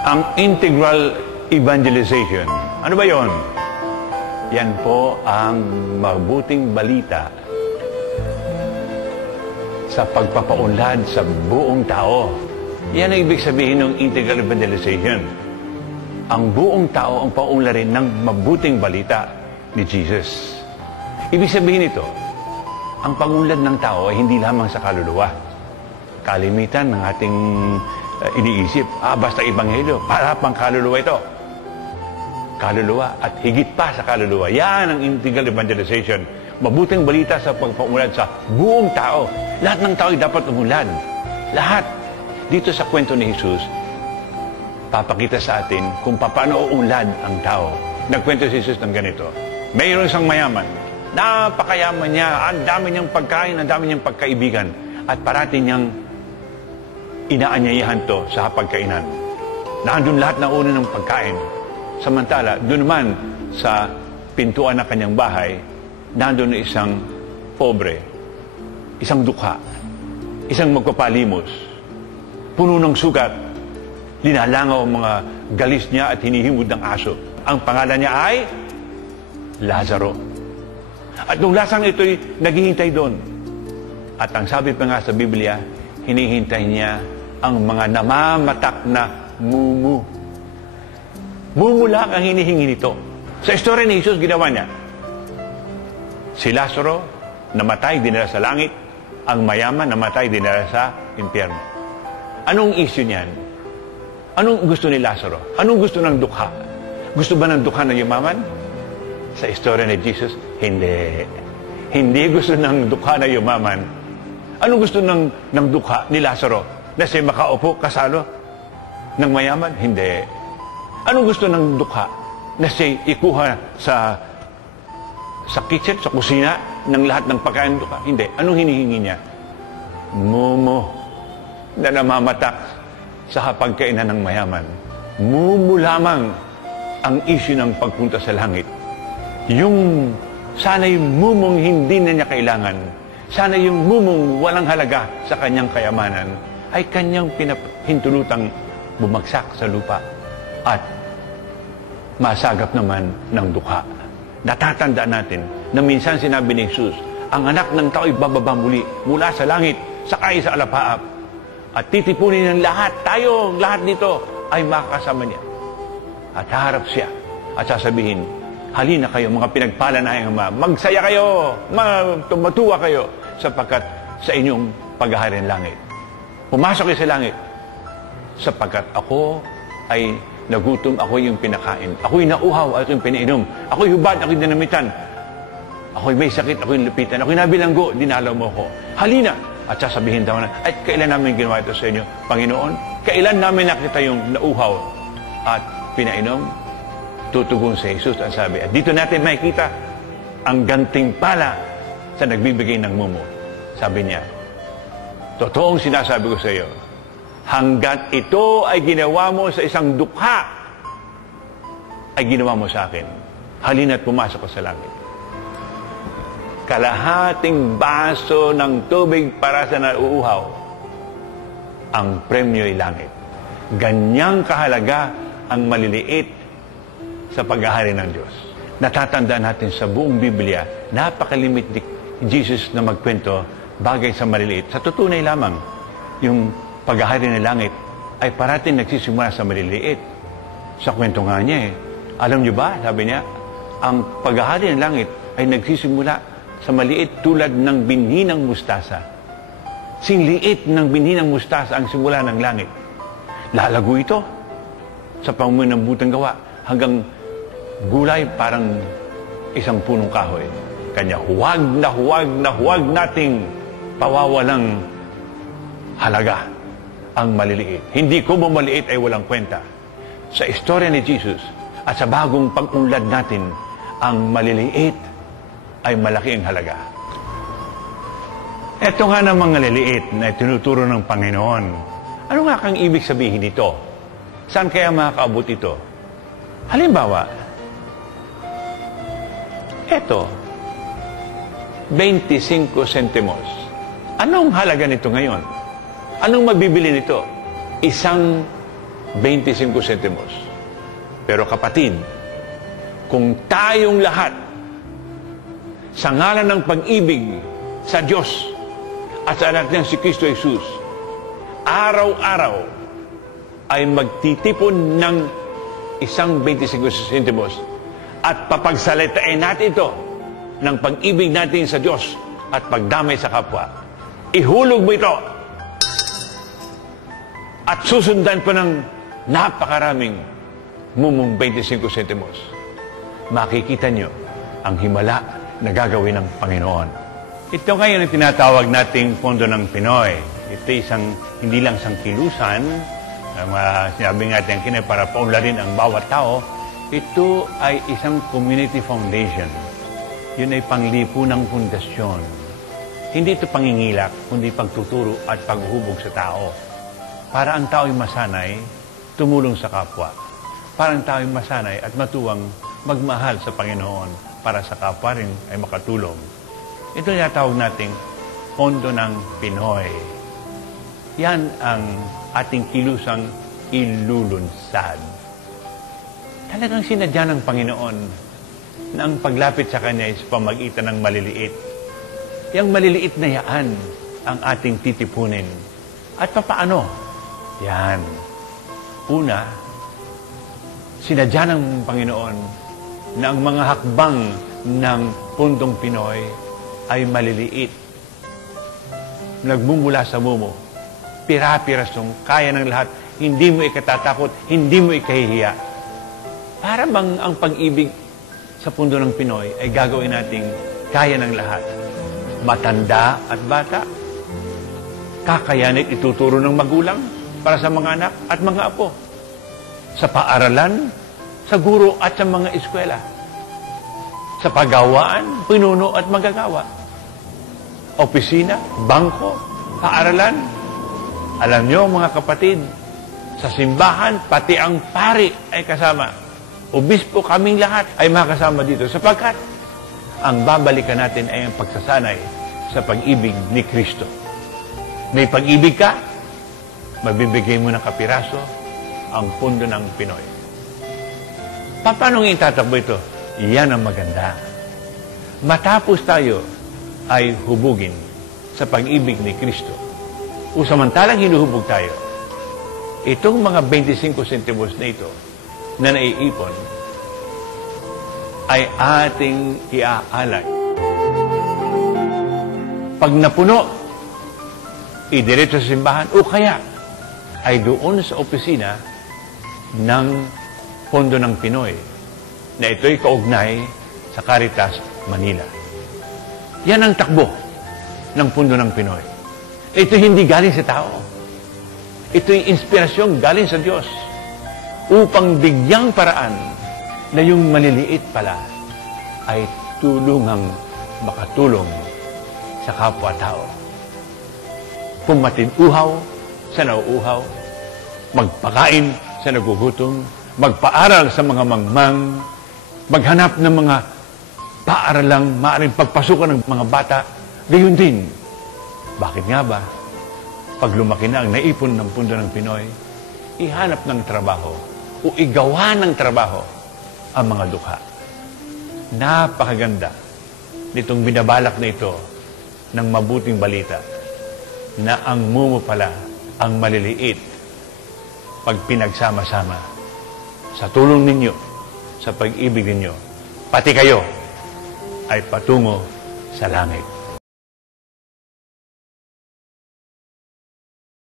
Ang integral evangelization. Ano ba yon? Yan po ang mabuting balita sa pagpapaunlad sa buong tao. Yan ang ibig sabihin ng integral evangelization. Ang buong tao ang paunlarin ng mabuting balita ni Jesus. Ibig sabihin ito, ang pangunlad ng tao ay hindi lamang sa kaluluwa. Kalimitan ng ating iniisip, basta ebanghelyo, para pang kaluluwa ito. Kaluluwa at higit pa sa kaluluwa. Yan ang integral evangelization. Mabuting balita sa pagpaunlad sa buong tao. Lahat ng tao ay dapat umunlad. Lahat. Dito sa kwento ni Jesus, papakita sa atin kung paano uunlad ang tao. Nagkwento si Jesus ng ganito. Mayroon isang mayaman. Napakayaman niya. Ang dami niyang pagkain, ang dami niyang pagkaibigan. At parati niyang inaanyayahan to sa pagkainan. Nandun lahat na una ng pagkain. Samantala, doon naman sa pintuan ng kanyang bahay, nandun na isang pobre, isang dukha, isang magpapalimos, puno ng sugat, linalangaw ang mga galis niya at hinihimod ng aso. Ang pangalan niya ay Lazaro. At nung lasang ito'y naghihintay doon. At ang sabi pa nga sa Biblia, hinihintay niya ang mga namamatak na mumu. Mumu lang ang hinihingi nito. Sa istorya ni Jesus, ginawa niya. Si Lazaro, namatay, dinala sa langit. Ang mayaman, namatay, dinala sa impyerno. Anong issue niyan? Anong gusto ni Lazaro? Anong gusto ng dukha? Gusto ba ng dukha na yumaman? Sa istorya ni Jesus, hindi. Hindi gusto ng dukha na yumaman. Anong gusto ng dukha ni Lazaro? Na siya makaupo kasalo ng mayaman? Hindi. Anong gusto ng dukha? Na siya ikuha sa kitchen, sa kusina, ng lahat ng pagkain ng dukha? Hindi. Anong hinihingi niya? Mumu na namamatak sa pagkainan ng mayaman. Mumu lamang ang issue ng pagpunta sa langit. Yung sana'y mumong hindi na niya kailangan, sana yung mumong walang halaga sa kanyang kayamanan, ay kanyang pinahintulutang bumagsak sa lupa at masagap naman ng dukha. Natatandaan natin na minsan sinabi ni Jesus, ang anak ng tao ay bababa muli mula sa langit, sakay sa alapaap, at titipunin ng lahat, tayo, lahat dito ay makakasama niya. At haharap siya at sasabihin, halina kayo mga pinagpala na ang Ama, magsaya kayo, matuwa kayo, sapagkat sa inyong paghahari ng langit. Pumasok kayo sa langit, sapagkat ako ay nagutom, ako yung pinakain. Ako'y nauhaw, ako yung pinainom. Ako'y hubad, ako'y dinamitan. Ako'y may sakit, ako'y lupitan. Ako'y nabilanggo, dinalaw mo ko. Halina! At sasabihin daw na, ay kailan namin ginawa ito sa inyo, Panginoon? Kailan namin nakita yung nauhaw at pinainom? Tutugon sa Jesus ang sabi. At dito natin makikita ang gantimpala sa nagbibigay ng mumo. Sabi niya, totoong sinasabi ko sa iyo, hanggat ito ay ginawa mo sa isang dukha, ay ginawa mo sa akin. Halina't pumasok ka sa langit. Kalahating baso ng tubig para sa nauuhaw, ang premyo ay langit. Ganyang kahalaga ang maliliit sa paghahari ng Diyos. Natatandaan natin sa buong Biblia, napakalimit ni Jesus na magkwento bagay sa maliliit. Sa tutunay lamang, yung paghahari ng langit ay parating nagsisimula sa maliliit. Sa kwento nga niya Alam niyo ba, sabi niya, ang paghahari ng langit ay nagsisimula sa maliit tulad ng binhi ng mustasa. Singliit ng binhi ng mustasa ang simula ng langit. Lalago ito sa pamumuno ng butang gawa hanggang gulay parang isang punong kahoy. Kanya huwag nating pawawalang halaga ang maliliit. Hindi ko maliit ay walang kwenta. Sa istorya ni Jesus at sa bagong pag-unlad natin, ang maliliit ay malaki ang halaga. Ito nga ng mga liliit na tinuturo ng Panginoon. Ano nga kang ibig sabihin nito? Saan kaya makakaabot ito? Halimbawa, eto, 25 centimos. Anong halaga nito ngayon? Anong mabibili nito? Isang 25 centimos. Pero kapatid, kung tayong lahat sa ngalan ng pag-ibig sa Diyos at sa anak niyang si Kristo Jesus, araw-araw ay magtitipon ng isang 25 centimos at papagsalitain natin ito ng pag-ibig natin sa Diyos at pagdamay sa kapwa. Ihulog mo ito at susundan pa ng napakaraming mumong 25 centimos. Makikita nyo ang himala na gagawin ng Panginoon. Ito ngayon ang tinatawag nating Pondo ng Pinoy. Ito isang, hindi lang isang kilusan, sinabi natin kinay para paunlarin ang bawat tao. Ito ay isang community foundation. Yun ay panglipunang pundasyon. Hindi ito pangingilak, kundi pagtuturo at paghubog sa tao. Para ang tao'y masanay, tumulong sa kapwa. Para ang tao'y masanay at matuwang magmahal sa Panginoon para sa kapwa rin ay makatulong. Ito yung tawag nating Pondo ng Pinoy. Yan ang ating kilusang ilulunsad. Talagang sinadya ng Panginoon na ang paglapit sa Kanya ay sa pamagitan ng maliliit. Yang maliliit na yaan ang ating titipunin. At papaano? Yan. Una, sinadya ng Panginoon na ang mga hakbang ng Pondong Pinoy ay maliliit. Nagmumula sa mumo. Pira-pirasong, kaya ng lahat. Hindi mo ikatatakot, hindi mo ikahihiya. Para bang ang pag-ibig sa Pondo ng Pinoy ay gagawin nating kaya ng lahat. Matanda at bata. Kakayanin ituturo ng magulang para sa mga anak at mga apo. Sa paaralan, sa guro at sa mga eskwela. Sa pagawaan, pinuno at magagawa. Opisina, bangko, paaralan. Alam niyo mga kapatid, sa simbahan, pati ang pari ay kasama. Obispo kaming lahat ay makasama dito sapagkat ang babalikan natin ay ang pagsasanay sa pag-ibig ni Kristo. May pag-ibig ka, mabibigay mo ng kapiraso ang Pondo ng Pinoy. Paano itatakbo ito? Iyan ang maganda. Matapos tayo ay hubugin sa pag-ibig ni Kristo. O samantalang hinuhubog tayo, itong mga 25 centimos na ito na naiipon ay ating iaalay. Pag napuno, idiretso sa simbahan o kaya ay doon sa opisina ng Pondo ng Pinoy na ito'y kaugnay sa Caritas, Manila. Yan ang takbo ng Pondo ng Pinoy. Ito hindi galing sa tao. Ito'y inspirasyon galing sa Diyos upang bigyang paraan na yung maliliit pala ay tulungang makatulong sa kapwa-tao. Pumatid uhaw sa nauuhaw, magpakain sa nagugutom, magpaaral sa mga mangmang, maghanap ng mga paaralang maaaring pagpasukan ng mga bata. Gayon din. Bakit nga ba? Pag lumaki na ang naipon ng Pondo ng Pinoy, ihanap ng trabaho o igawa ng trabaho ang mga dukha. Napakaganda nitong binabalak na ito ng mabuting balita na ang mumo pala ang maliliit pag pinagsama-sama sa tulong ninyo, sa pag-ibig ninyo, pati kayo ay patungo sa langit.